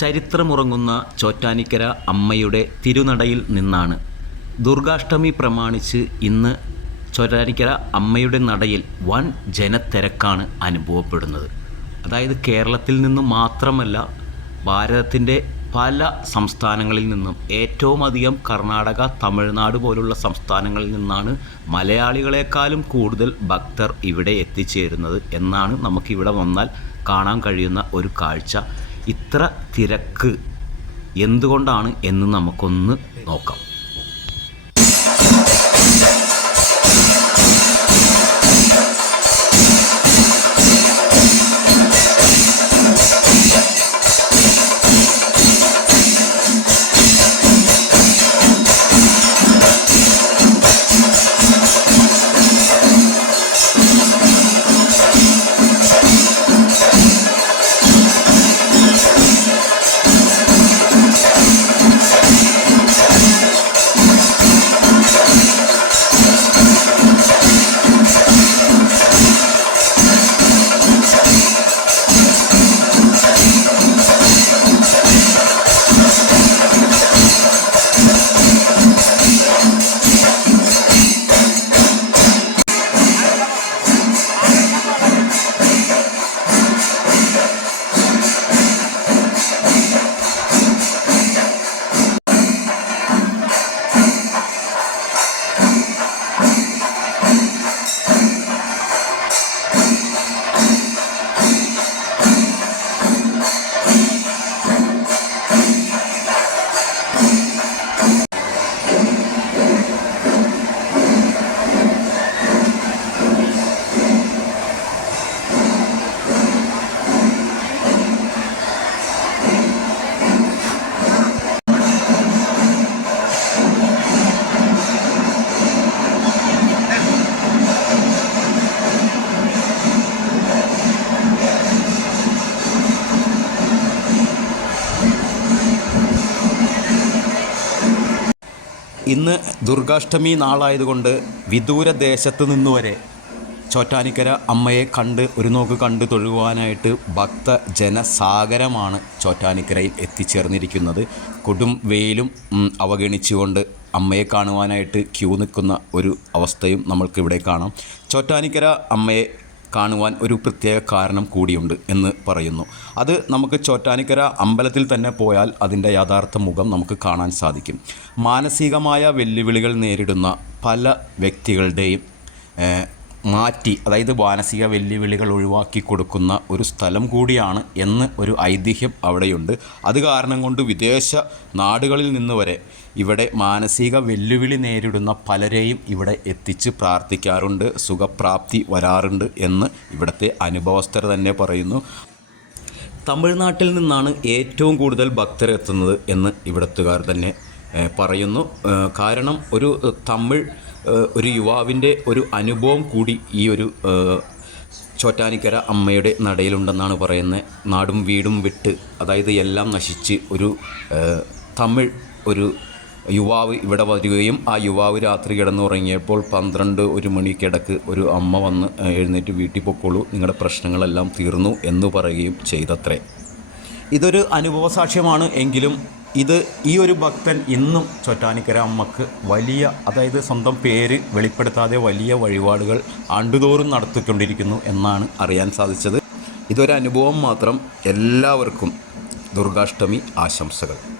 ചരിത്രമുറങ്ങുന്ന ചോറ്റാനിക്കര അമ്മയുടെ തിരുനടയിൽ നിന്നാണ്. ദുർഗാഷ്ടമി പ്രമാണിച്ച് ഇന്ന് ചോറ്റാനിക്കര അമ്മയുടെ നടയിൽ വൻ ജനത്തിരക്കാണ് അനുഭവപ്പെടുന്നത്. അതായത് കേരളത്തിൽ നിന്നും മാത്രമല്ല ഭാരതത്തിന്റെ പല സംസ്ഥാനങ്ങളിൽ നിന്നും ഏറ്റവും അധികം കർണാടക തമിഴ്നാട് പോലുള്ള സംസ്ഥാനങ്ങളിൽ നിന്നാണ് മലയാളികളെക്കാളും കൂടുതൽ ഭക്തർ ഇവിടെ എത്തിച്ചേരുന്നത് എന്നാണ് നമുക്കിവിടെ വന്നാൽ കാണാൻ കഴിയുന്ന ഒരു കാഴ്ച. ഇത്ര തിരക്ക് എന്തുകൊണ്ടാണ് എന്ന് നമുക്കൊന്ന് നോക്കാം. ഇന്ന് ദുർഗാഷ്ടമി നാളായതുകൊണ്ട് വിദൂര ദേശത്ത് നിന്ന് വരെ ചോറ്റാനിക്കര അമ്മയെ കണ്ട് ഒരു നോക്ക് കണ്ട് തൊഴുവാനായിട്ട് ഭക്ത ജനസാഗരമാണ് ചോറ്റാനിക്കരയിൽ എത്തിച്ചേർന്നിരിക്കുന്നത്. കൊടും വെയിലും അവഗണിച്ചുകൊണ്ട് അമ്മയെ കാണുവാനായിട്ട് ക്യൂ നിൽക്കുന്ന ഒരു അവസ്ഥയും നമ്മൾക്കിവിടെ കാണാം. ചോറ്റാനിക്കര അമ്മയെ കാണുവാൻ ഒരു പ്രത്യേക കാരണം കൂടിയുണ്ട് എന്ന് പറയുന്നു. അത് നമുക്ക് ചോറ്റാനിക്കര അമ്പലത്തിൽ തന്നെ പോയാൽ അതിന്റെ യഥാർത്ഥ മുഖം നമുക്ക് കാണാൻ സാധിക്കും. മാനസികമായ വെല്ലുവിളികൾ നേരിടുന്ന പല വ്യക്തികളുടെയും മാറ്റി അതായത് മാനസിക വെല്ലുവിളികൾ ഒഴിവാക്കി കൊടുക്കുന്ന ഒരു സ്ഥലം കൂടിയാണ് എന്ന് ഒരു ഐതിഹ്യം അവിടെയുണ്ട്. അത് കാരണം കൊണ്ട് വിദേശ നാടുകളിൽ നിന്ന് വരെ ഇവിടെ മാനസിക വെല്ലുവിളി നേരിടുന്ന പലരെയും ഇവിടെ എത്തിച്ച് പ്രാർത്ഥിക്കാറുണ്ട് സുഖപ്രാപ്തി വരാറുണ്ട് എന്ന് ഇവിടുത്തെ അനുഭവസ്ഥർ തന്നെ പറയുന്നു. തമിഴ്നാട്ടിൽ നിന്നാണ് ഏറ്റവും കൂടുതൽ ഭക്തർ എത്തുന്നത് എന്ന് ഇവിടത്തുകാർ തന്നെ പറയുന്നു. കാരണം ഒരു തമിഴ് ഒരു യുവാവിന്റെ ഒരു അനുഭവം കൂടി ഈ ഒരു ചോറ്റാനിക്കര അമ്മയുടെ നടയിലുണ്ടെന്നാണ് പറയുന്നത്. നാടും വീടും വിട്ട് അതായത് എല്ലാം നശിച്ച് ഒരു തമിഴ് ഒരു യുവാവ് ഇവിടെ വരികയും ആ യുവാവ് രാത്രി കിടന്നുറങ്ങിയപ്പോൾ പന്ത്രണ്ട് ഒരു മണിക്കിടക്ക് ഒരു അമ്മ വന്ന് എഴുന്നേറ്റ് വീട്ടിൽ പൊക്കോളൂ നിങ്ങളുടെ പ്രശ്നങ്ങളെല്ലാം തീർന്നു എന്ന് പറയുകയും ചെയ്തത്രേ. ഇതൊരു അനുഭവസാക്ഷ്യമാണ് എങ്കിലും ഇത് ഈ ഒരു ഭക്തൻ ഇന്നും ചൊറ്റാനിക്കര അമ്മയ്ക്ക് വലിയ അതായത് സ്വന്തം പേര് വെളിപ്പെടുത്താതെ വലിയ വഴിപാടുകൾ ആണ്ടുതോറും നടത്തിക്കൊണ്ടിരിക്കുന്നു എന്നാണ് അറിയാൻ സാധിച്ചത്. ഇതൊരനുഭവം മാത്രം എല്ലാവർക്കും ദുർഗാഷ്ടമി ആശംസകൾ.